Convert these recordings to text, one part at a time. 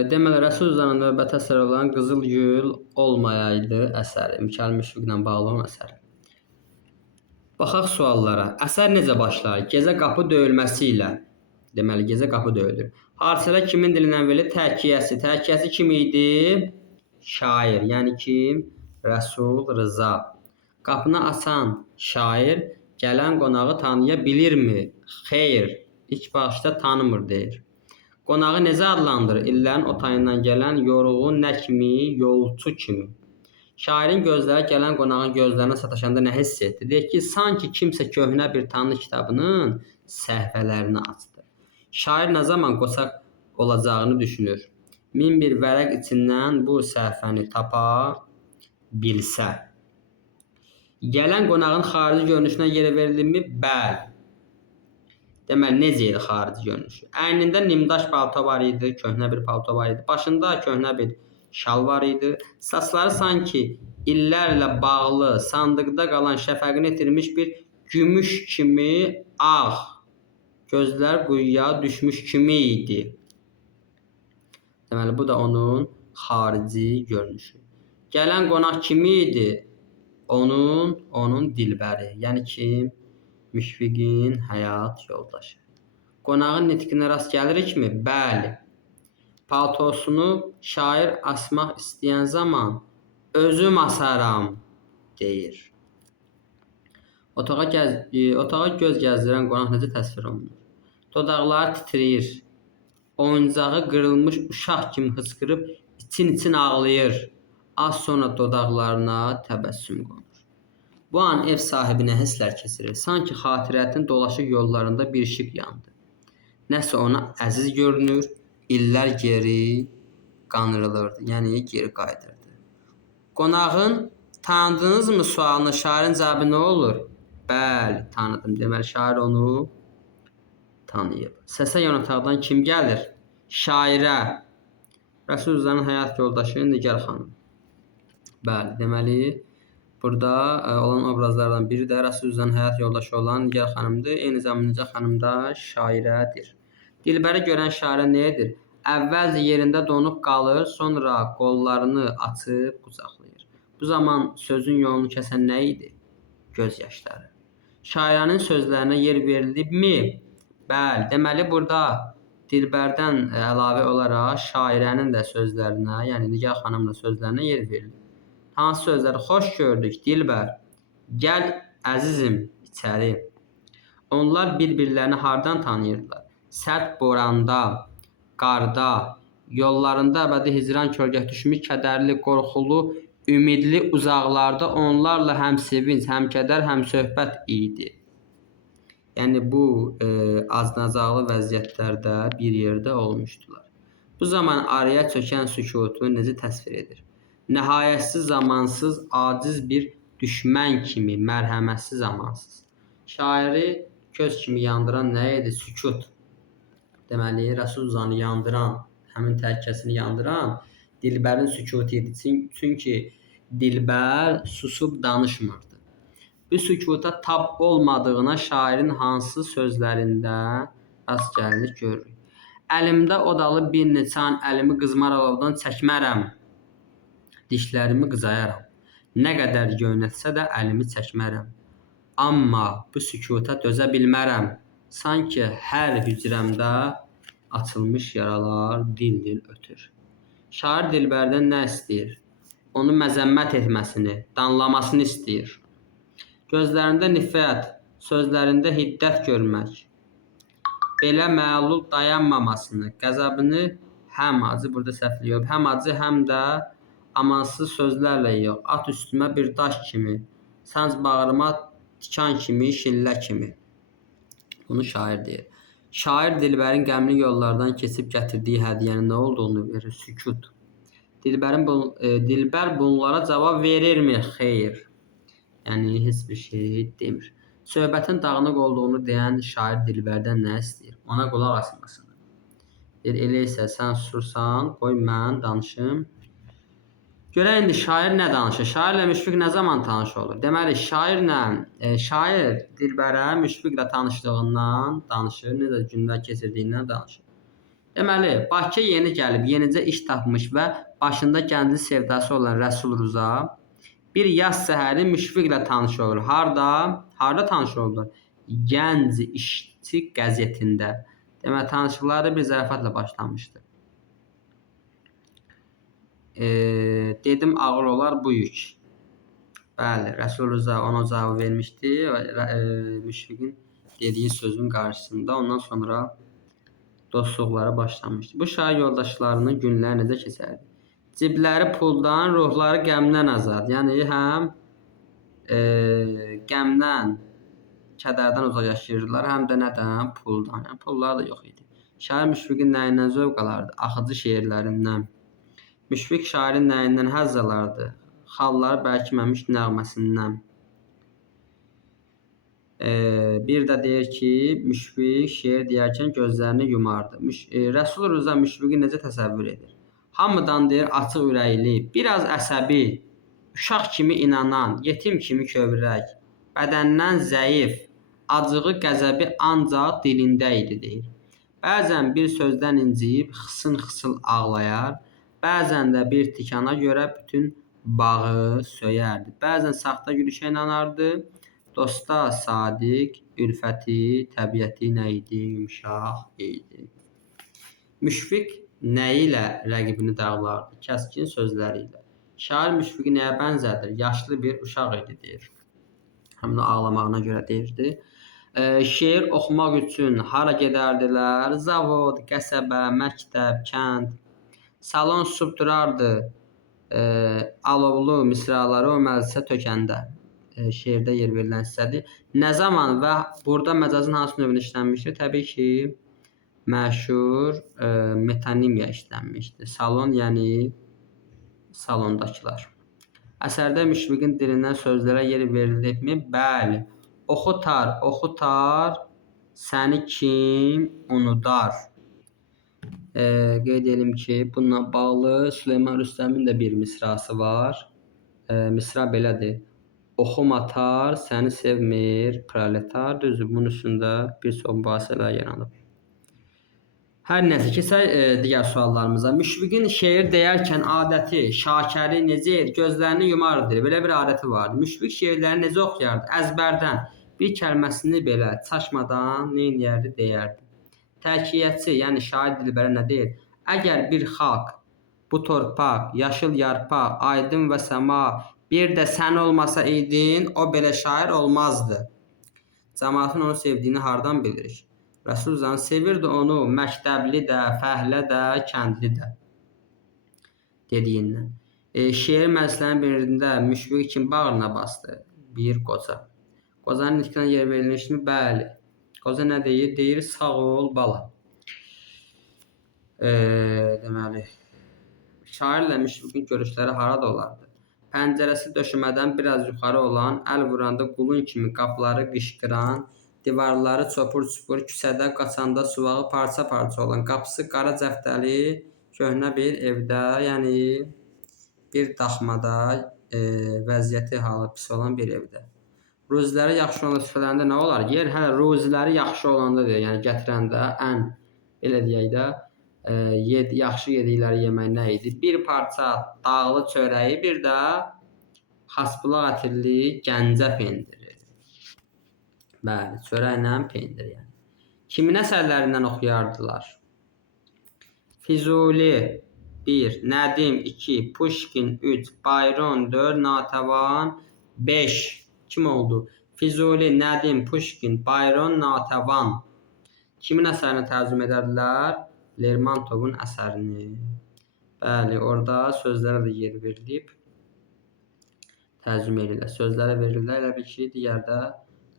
Deməli, Rəsulzadənin növbəti əsəri olan Qızıl Gül olmayaydı əsəri, Mikayıl Müşfiqlə bağlı olan əsəri. Baxaq suallara. Əsər necə başlar? Gecə qapı döyülməsi ilə. Deməli, gecə qapı döyülür. Hadisələr kimin dilindən verilir? Tərkiyəsi. Tərkiyəsi kim idi? Şair. Yəni kim? Rəsul Rza. Qapını açan şair gələn qonağı tanıya bilirmi? Xeyr. İlk başda tanımır deyir. Qonağı necə adlandırır? İllərin o tayından gələn yorğun nə kimi, yolçu kimi. Şairin gözləri gələn qonağın gözlərinə sataşanda nə hiss etdi? Deyək ki, sanki kimsə köhnə bir tanrı kitabının səhifələrini açdı. Şair nə zaman qoçaq olacağını düşünür. Min bir vərəq içindən bu səhifəni tapa bilsə. Gələn qonağın xarici görünüşünə yer verilirmi? Bəli. Deməli, necə idi xarici görünüşü? Əynində nimdaş palto var idi, köhnə bir palto var idi. Başında köhnə bir şal var idi. Saçları sanki illərlə bağlı, sandıqda qalan şəfəqini itirmiş bir gümüş kimi ağ. Gözlər quyuya düşmüş kimi idi. Deməli, bu da onun xarici görünüşü. Gələn qonaq kimi idi? Onun dilbəri. Yəni kim? Müşfiqin həyat yoldaşı. Qonağın nitqinə rast gəlirikmi? Bəli. Paltosunu şair asmaq istəyən zaman özüm asaram deyir. Otağa göz gəzdirən qonaq necə təsvir olunur? Dodaqları titrəyir. Oyuncağı qırılmış uşaq kimi hıçqırıb için ağlayır. Az sonra dodaqlarına təbəssüm qonur. Bu an ev sahibi nə hisslər keçirir? Sanki xatirətin dolaşıq yollarında bir işıq yandı. Nəsə ona əziz görünür, illər geri qanırılırdı, yəni geri qayıdırdı. Qonağın tanıdınızmı sualını şairin cavabı nə olur? Bəli, tanıdım. Deməli, şair onu tanıyıb. Səsə yan otaqdan kim gəlir? Şairə. Rəsulzadənin həyat yoldaşı Nigar xanım. Bəli, deməli, burada olan obrazlardan biri də Rəsulzadənin həyat yoldaşı olan Nigar xanımdır. Eyni zamanda Nigar xanım da şairədir. Dilbəri görən şairə nə edir? Əvvəlcə yerində donub qalır, sonra qollarını açıb qucaqlayır. Bu zaman sözün yolunu kəsən nə idi? Göz yaşları. Şairanın sözlərinə yer verilibmi? Bəli, deməli burada Dilbərdən əlavə olaraq şairənin də sözlərinə, yəni Nigar xanımın da sözlərinə yer verilir. Hansı sözləri? Xoş gördük, Dilbər. Gəl, əzizim, içəri. Onlar bir-birlərini hardan tanıyırdılar? Sərt boranda, qarda, yollarında əbədi hicran kölgə düşmüş, kədərli, qorxulu, ümidli uzaqlarda onlarla həm sevinç, həm kədər, həm söhbət idi. Yəni, bu acınacaqlı vəziyyətlərdə bir yerdə olmuşdular. Bu zaman araya çökən sükutu necə təsvir edir? Nəhayətsiz, zamansız, aciz bir düşmən kimi, mərhəmətsiz, zamansız. Şairi köz kimi yandıran nə idi? Sükut. Deməli, Rəsulzadəni yandıran, həmin tərkəsini yandıran Dilbərin sükutu idi. Çünki Dilbər susub danışmırdı. Bu sükuta tab olmadığına şairin hansı sözlərində rast gəlinir görürük. Əlimdə odalı bir neçə an əlimi qızmar alovdan çəkmərəm. Dişlərimi qızayaram. Nə qədər göynətsə də əlimi çəkmərəm. Amma bu sükuta dözə bilmərəm. Sanki hər hücrəmdə açılmış yaralar dil-dil ötür. Şair Dilbərdən nə istəyir? Onu məzəmmət etməsini, danlamasını istəyir. Gözlərində nifrət, sözlərində hiddət görmək. Belə məlul dayanmamasını, qəzəbini həm acı, burada səhvliyib, həm acı, həm də amansız sözlərlə yox, at üstümə bir daş kimi, sanc bağrıma tikan kimi, şillə kimi. Bunu şair deyir. Şair Dilbərin qəmli yollardan keçib gətirdiyi hədiyyənin nə olduğunu verir, sükut. Dilbər bunlara cavab verirmi? Xeyr. Yəni, heç bir şey demir. Söhbətin dağınıq olduğunu deyən şair Dilbərdən nə istəyir? Ona qulaq asmasını. Elə isə sən susursan, qoy mən danışım. Görək indi şair nə danışır? Şairlə Müşfiq nə zaman tanış olur? Deməli, şair Dilbərə Müşfiqlə tanışlığından danışır, necə günlər keçirdiyindən danışır. Deməli, Bakıya yeni gəlib, yenicə iş tapmış və başında gənclik sevdası olan Rəsul Rza bir yaz səhəri Müşfiqlə tanış olur. Harda tanış oldular? Gənc İşçi qəzetində. Deməli, tanışlıqları bir zarafatla başlamışdı. Dedim ağır olar bu yük. Bəli, Rəsul Rza ona cavab vermişdi Müşfiqin dediyi sözün qarşısında. Ondan sonra dostluqları başlamışdı. Bu şair yoldaşlarının günləri necə keçərdi? Cibləri puldan, ruhları qəmdən azad. Yəni həm qəmdən, kədərdən uzaq yaşayırdılar, həm də nədən? Puldan. Yəni pulları da yox idi. Şair Müşfiqin nəyindən zövq alardı? Axıcı şeirlərindən. Müşfiq şairin nəyindən həzz alardı? Xalları bərkiməmiş nəğməsindən. Bir də deyir ki, Müşfiq şeir deyərkən gözlərini yumardı. Rəsul Rza Müşfiqi necə təsəvvür edir? Hamıdan deyir açıq ürəkli, biraz əsəbi, uşaq kimi inanan, yetim kimi kövrək, bədəndən zəif, acığı, qəzəbi ancaq dilində idi deyir. Bəzən bir sözdən inciyib xısın-xısıl ağlayar, bəzən də bir tikana görə bütün bağı söyərdi. Bəzən saxta gülüşə inanardı. Dosta sadiq, ülfəti, təbiəti nə idi? Yumşaq idi. Müşfiq nəyi ilə rəqibini dağlardı? Kəskin sözləri ilə. Şair Müşfiqi nəyə bənzədir? Yaşlı bir uşaq idi deyir. Həm də ağlamağına görə deyirdi. Şeir oxumaq üçün hara gedərdilər? Zavod, qəsəbə, məktəb, kənd. Salon susub durardı. Alovlu misraları o məclisə tökəndə. Şeirdə yer verilən hissədir. Nə zaman və burada məcazın hansı növünü işlənmişdir? Təbii ki, məşhur metonimiya işlənmişdir. Salon, yəni salondakılar. Əsərdə Müşfiqin dilindən sözlərə yer verilibmi? Bəli. Oxutar, səni kim unudar? Qeyd edelim ki, bununla bağlı Süleyman Rüstəmin də bir misrası var. Misra belədir. Oxum atar, səni sevmir, proletar. Düzdür, bunun üstündə bir çox mübahisələr yaranıb. Hər nəsə keçək digər suallarımıza. Müşfiqin şeir deyərkən adəti, şakəri necə edir? Gözlərini yumardı. Belə bir adəti vardı. Müşfiq şeirləri necə oxuyardı? Əzbərdən bir kəlməsini belə çaşmadan nə edərdi, deyərdi. Təkiyyətçi, yəni şair dilbəri nə deyir? Əgər bir xalq, bu torpaq, yaşıl yarpaq, aydın və səma, bir də sən olmasa idin, o belə şair olmazdı. Cəmaatın onu sevdiyini hardan bilirik? Rəsul Rza sevirdi onu məktəbli də, fəhlə də, kəndli də dediyindən. Şeir məclislərinin birində Müşfiq kim bağrına bastı? Bir qoca. Qocanın nitqinə yer verilmişmi? Bəli. Qoca nə deyir? Deyir, sağ ol, bala. Deməli, şairlə Müşfiqin görüşləri harada olardı? Pəncərəsi döşəmədən biraz yuxarı olan, əl vuranda qulun kimi qapıları qışqıran, divarları çopur-çupur, küçədə qaçanda suvağı parça-parça olan, qapısı qara cəftəli, köhnə bir evdə, yəni bir daxmada, vəziyyəti halı pis olan bir evdə. Ruziləri yaxşı olanda şübhələndə nə olar? Yer hələ ruziləri yaxşı olanda deyir, yəni gətirəndə ən, belə deyək də, yaxşı yedikləri yemək nə idi? Bir parça dağlı çörəyi, bir də xaspılaq ətirli Gəncə pendiri. Bəli, çörəklə pendir yəni. Kimin əsərlərindən oxuyardılar? Füzuli 1, Nədim 2, Puşkin 3, Bayron 4, Natəvan 5. Kim oldu? Füzuli, Nədim, Puşkin, Bayron, Natəvan. Kimin əsərini tərcümə edərdilər? Lermontovun əsərini. Bəli, orada sözlərə də yer verilib. Tərcümə edirlər. Sözlərə verirlər, elə bil ki, digərdə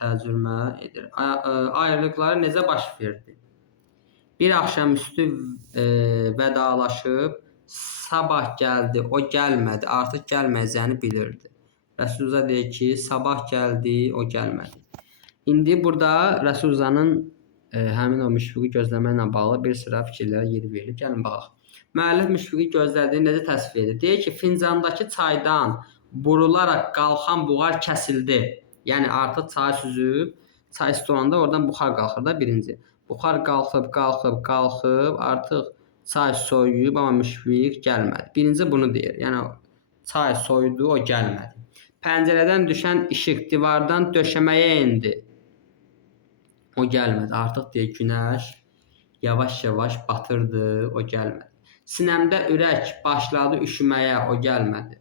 tərcümə edir. Ayrılıqları necə baş verdi? Bir axşamüstü vədalaşıb, sabah gəldi, o gəlmədi, artıq gəlməyəcəyini bilirdi. Rəsul Rza deyir ki, sabah gəldi, o gəlmədi. İndi burada Rəsul Rzanın həmin o Müşfiqi gözləməklə bağlı bir sıra fikirlərə yer verilir. Gəlin baxaq. Müəllif Müşfiqi gözlədiyini necə təsvir edir? Deyir ki, fincandakı çaydan burularaq qalxan buxar kəsildi. Yəni artıq çay süzüb, çay isti olanda oradan buxar qalxır da birinci. Buxar qalxıb, qalxıb, qalxıb, artıq çay soyuyub, amma Müşfiq gəlmədi. Birinci bunu deyir. Yəni çay soyudu, o gəlmədi. Pəncərədən düşən işıq divardan döşəməyə endi. O gəlmədi. Artıq deyir günəş yavaş-yavaş batırdı, o gəlmədi. Sinəmdə ürək başladı üşüməyə, o gəlmədi.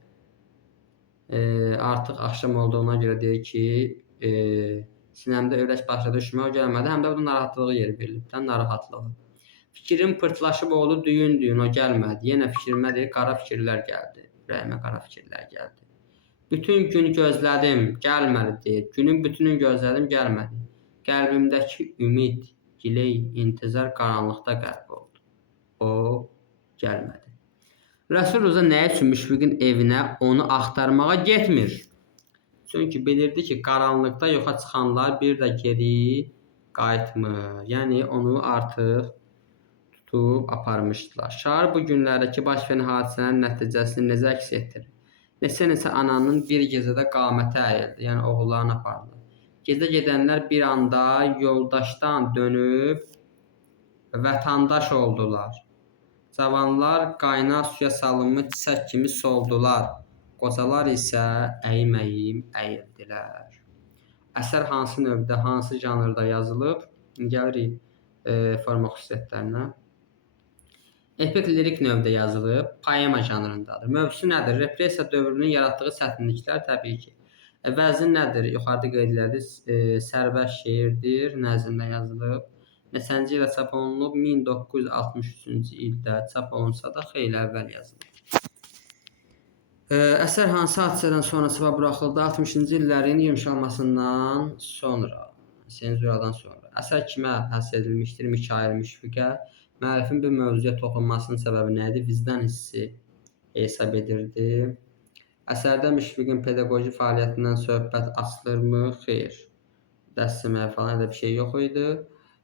Artıq axşam olduğuna görə deyir ki, sinəmdə ürək başladı üşüməyə, o gəlmədi. Həm də bu narahatlığı yer verilib, narahatlığı. Fikrim pırtlaşıb oldu düyün-düyün, o gəlmədi. Yenə fikrimə deyir, qara fikirlər gəldi. Ürəyimə qara fikirlər gəldi. Bütün gün gözlədim, gəlmədi deyir. Günün bütününü gözlədim, gəlmədi. Qəlbimdəki ümid, giley, intizar qaranlıqda qərq oldu. O gəlmədi. Rəsul Rza nə üçün Müşfiqin evinə onu axtarmağa getmir? Çünki bilirdi ki, qaranlıqda yoxa çıxanlar bir də geri qayıtmır. Yəni onu artıq tutub aparmışdılar. Şair bu günlərdəki baş verən hadisələrin nəticəsini necə əks etdirir? Neçə ananın bir gecədə qaməti əyildi, yəni oğullarını apardı. Gecə gedənlər bir anda yoldaşdan dönüb vətəndaş oldular. Cavanlar qaynar suya salınmış çiçək kimi soldular. Qocalar isə əyim-əyim əyildilər. Əsər hansı növdə, hansı janrda yazılıb? Gəlirik forma xüsusiyyətlərinə. Epik lirik növdə yazılıb, poema janrındadır. Mövzusu nədir? Repressiya dövrünün yaratdığı çətinliklər təbii ki. Vəzn nədir? Yuxarıda qeyd edilir. Sərbəst şeirdir, nəzmdə yazılıb. Neçənci ildə çap olunub? 1963-cü ildə çap olunsa da xeyli əvvəl yazılıb. Əsər hansı hadisədən sonra çapa buraxıldı? 60-cı illərin yumşalmasından sonra, senzuradan sonra. Əsər kimə həsr edilmişdir? Mikayıl Müşfiqə. Müəllifin bu mövzuya toxunmasının səbəbi nə idi? Vicdan hissi hesab edirdi. Əsərdə Müşfiqin pedaqoji fəaliyyətindən söhbət açılırmı? Xeyr. Dəstəməyə falan da bir şey yox idi.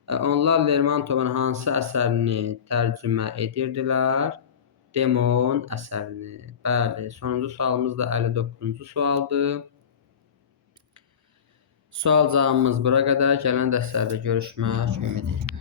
Onlar Lermontovun hansı əsərini tərcümə edirdilər? Demon əsərini. Bəli, sonuncu sualımız da 59-cu sualdır. Sual cavabımız bura qədər. Gələn dərslərdə görüşmək ümidi ilə.